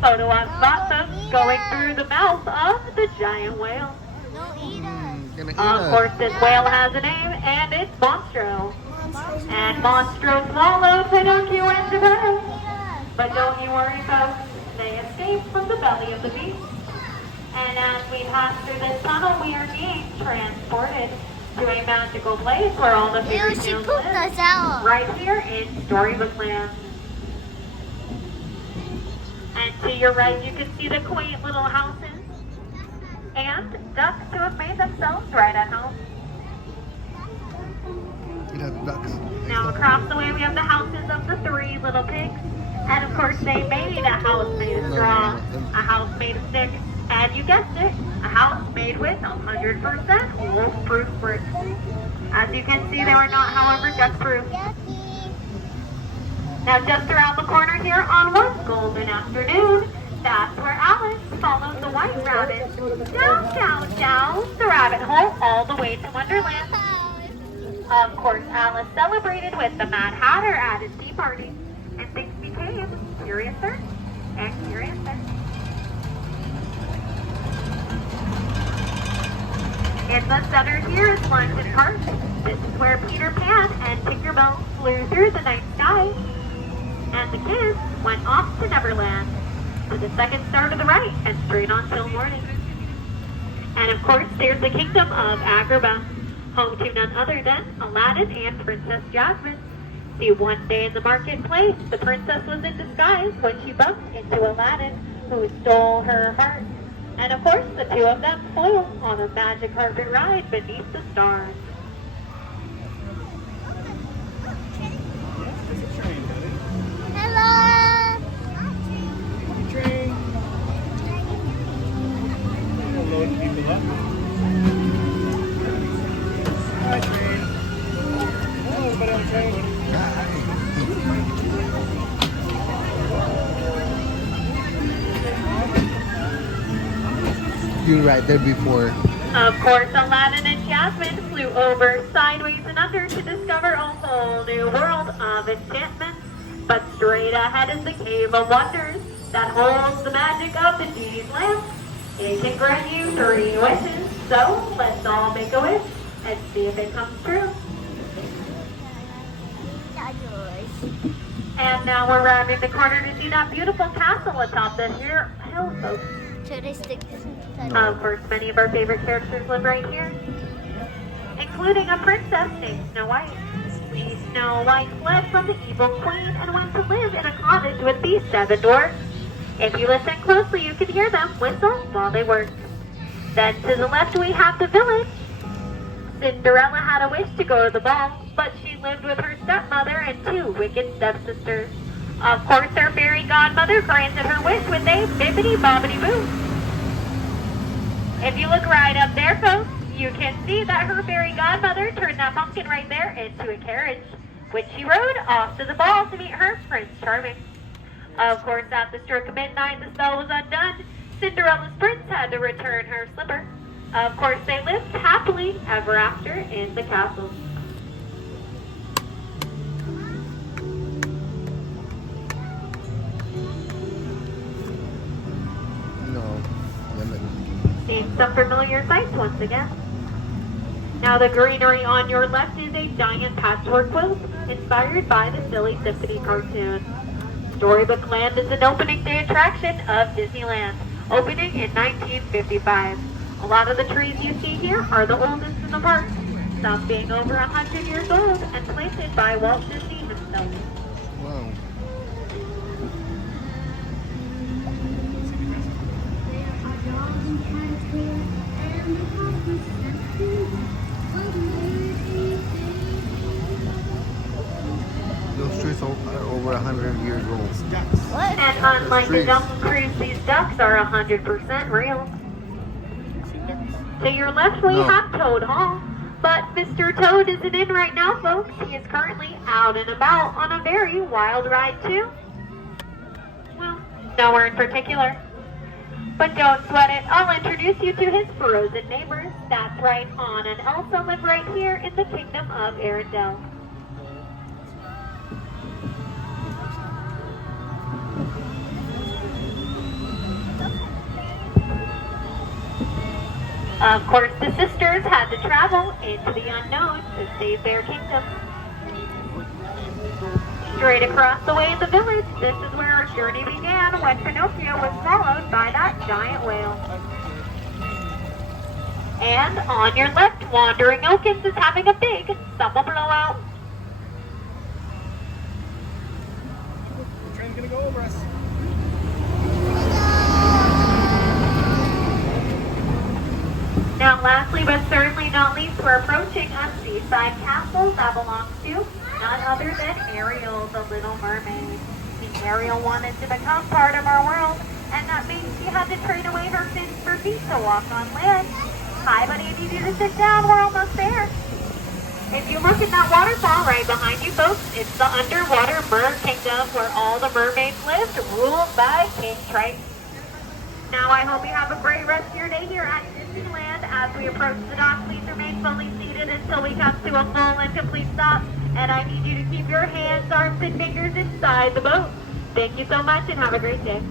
Photo on spot, folks, going through the mouth of the giant whale. Gonna eat Of us. course, this whale has a name, and it's Monstro. And Monstro swallowed Pinocchio in Japan. But don't you worry, folks, they escaped from the belly of the beast. And as we pass through this tunnel, we are being transported to a magical place where all the fairy Ew, she tales pooped live. us out. Right here in Storybook Land. And to your right, you can see the quaint little houses and ducks who have made themselves right at home. It has ducks. Now across the way, we have the houses of the three little pigs. And of course, they made a house made of straw, a house made of sticks, and you guessed it, a house made with 100% wolf-proof bricks. As you can see, they were not, however, duck-proof. Now just around the corner here on one golden afternoon, that's where Alice follows the white rabbit down, down, down the rabbit hole all the way to Wonderland. Of course, Alice celebrated with the Mad Hatter at his tea party, and things became curiouser and curiouser. In the center here is London Park. This is where Peter Pan and Tinkerbell flew through the night sky. And the kids went off to Neverland, to the second star to the right, and straight on till morning. And of course, there's the kingdom of Agrabah, home to none other than Aladdin and Princess Jasmine. See, one day in the marketplace, the princess was in disguise when she bumped into Aladdin, who stole her heart. And of course, the two of them flew on a magic carpet ride beneath the stars. Hello. Train. We'll load people up. Hi, train. Hello, everybody on the train. You were right there before. Of course, Aladdin and Jasmine flew over, sideways, and under to discover a whole new world of enchantment. But straight ahead is the Cave of Wonders that holds the magic of the genie's lamp. It can grant you 3 wishes, so let's all make a wish and see if it comes true. And now we're rounding the corner to see that beautiful castle atop the hill, folks. Touristic. Of course, many of our favorite characters live right here, including a princess named Snow White. Snow White fled from the evil queen and went to live in a cottage with the 7 dwarfs. If you listen closely, you can hear them whistle while they work. Then to the left we have the village. Cinderella had a wish to go to the ball, but she lived with her stepmother and 2 wicked stepsisters. Of course, her fairy godmother granted her wish with a bippity-boppity-boo. If you look right up there, folks, you can see that her fairy godmother turned that pumpkin right there into a carriage, which she rode off to the ball to meet her Prince Charming. Of course, at the stroke of midnight, the spell was undone. Cinderella's prince had to return her slipper. Of course, they lived happily ever after in the castle. No. Seeing some familiar sights once again. Now the greenery on your left is a giant patchwork quilt inspired by the Silly Symphony cartoon. Storybook Land is an opening day attraction of Disneyland, opening in 1955. A lot of the trees you see here are the oldest in the park, some being over 100 years old and planted by Walt Disney himself. Wow. Those trees are over 100 years old. What? And unlike the Trees. Jungle Cruise, these ducks are 100% real. To your left, we No. have Toad Hall. But Mr. Toad isn't in right now, folks. He is currently out and about on a very wild ride, too. Well, nowhere in particular. But don't sweat it. I'll introduce you to his frozen neighbors. That's right, Anna and Elsa live right here in the kingdom of Arendelle. Of course, the sisters had to travel into the unknown to save their kingdom. Straight across the way in the village, this is where our journey began when Pinocchio was swallowed by that giant whale. And on your left, Wandering Elkins is having a big summer blowout. The train's gonna go over us. Now lastly but certainly not least, we're approaching a seaside castle that belongs to none other than Ariel, the Little Mermaid. The Ariel wanted to become part of our world, and that means she had to train away her fins for feet to walk on land. Hi buddy, I need you to sit down, we're almost there. If you look at that waterfall right behind you folks, it's the underwater mer kingdom where all the mermaids lived, ruled by King Triton. Now I hope you have a great rest of your day here at Disneyland. As we approach the dock, please remain fully seated until we come to a full and complete stop. And I need you to keep your hands, arms, and fingers inside the boat. Thank you so much and have a great day.